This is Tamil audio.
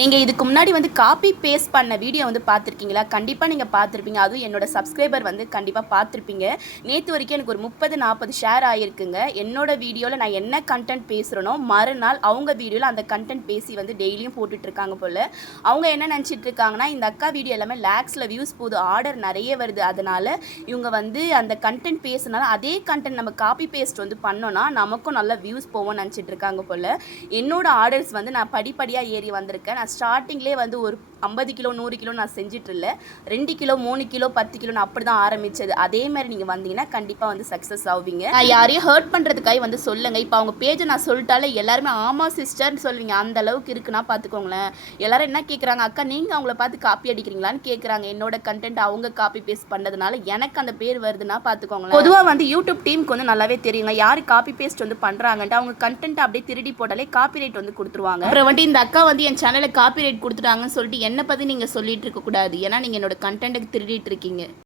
நீங்கள் இதுக்கு முன்னாடி வந்து காப்பி பேஸ்ட் பண்ண வீடியோ வந்து பார்த்துருக்கீங்களா? கண்டிப்பாக நீங்கள் பார்த்துருப்பீங்க. அதுவும் என்னோட சப்ஸ்கிரைபர் வந்து கண்டிப்பாக பார்த்துருப்பீங்க. நேற்று வரைக்கும் எனக்கு ஒரு 30-40 ஷேர் ஆகிருக்குங்க. என்னோட வீடியோவில் நான் என்ன கண்டென்ட் பேசுகிறேனோ மறுநாள் அவங்க வீடியோவில் அந்த கண்டென்ட் பேசி வந்து டெய்லியும் போட்டுட்ருக்காங்க போல். அவங்க என்ன நினச்சிட்டு இருக்காங்கன்னா, இந்த அக்கா வீடியோ எல்லாமே லேக்ஸில் வியூஸ் போகுது, ஆர்டர் நிறைய வருது, அதனால் இவங்க வந்து அந்த கண்டென்ட் பேசுனால அதே கண்டென்ட் நம்ம காப்பி பேஸ்ட் வந்து பண்ணோன்னா நமக்கும் நல்லா வியூஸ் போவோம்னு நினச்சிட்டு இருக்காங்க போல். என்னோட ஆர்டர்ஸ் வந்து நான் படிப்படியாக ஏறி வந்திருக்கேன். நான் ஸ்டார்டிங்லேயே வந்து ஒரு 50 கிலோ 100 கிலோ நான் செஞ்சுட்டு இல்லை. 2 கிலோ 3 கிலோ 10 கிலோ நான் அப்படி தான் ஆரம்பித்தது. அதே மாதிரி நீங்கள் வந்தீங்கன்னா கண்டிப்பாக வந்து சக்ஸஸ் ஆவீங்க. நான் யாரையும் ஹர்ட் பண்ணுறதுக்காக வந்து சொல்லுங்க. இப்போ அவங்க பேஜை நான் சொல்லிட்டாலே எல்லாருமே ஆமாம் சிஸ்டர்னு சொல்லுவீங்க. அந்த அளவுக்கு இருக்குன்னா பார்த்துக்கோங்களேன். எல்லாரும் என்ன கேட்குறாங்க, அக்கா நீங்கள் அவங்கள பார்த்து காப்பி அடிக்கிறீங்களான்னு கேட்குறாங்க. என்னோட கண்டென்ட் அவங்க காப்பி பேஸ்ட் பண்ணதுனால எனக்கு அந்த பேர் வருதுன்னா பார்த்துக்கோங்களேன். பொதுவாக வந்து யூடியூப் டீமுக்கு வந்து நல்லாவே தெரியுங்க யார் காப்பி பேஸ்ட் வந்து பண்ணுறாங்கன்ட்டு. அவங்க கண்டென்ட் அப்படியே திருடி போட்டாலே காப்பி ரைட் வந்து கொடுத்துருவாங்க. அப்புறம் வந்து இந்த அக்கா வந்து என் சேனலில் காப்பி ரைட் கொடுத்துட்டாங்கன்னு சொல்லிட்டு என்னை பற்றி நீங்கள் சொல்லிட்டு இருக்கக்கூடாது. ஏன்னா நீங்கள் என்னோட கண்டென்ட்டுக்கு திருடிட்டு இருக்கீங்க.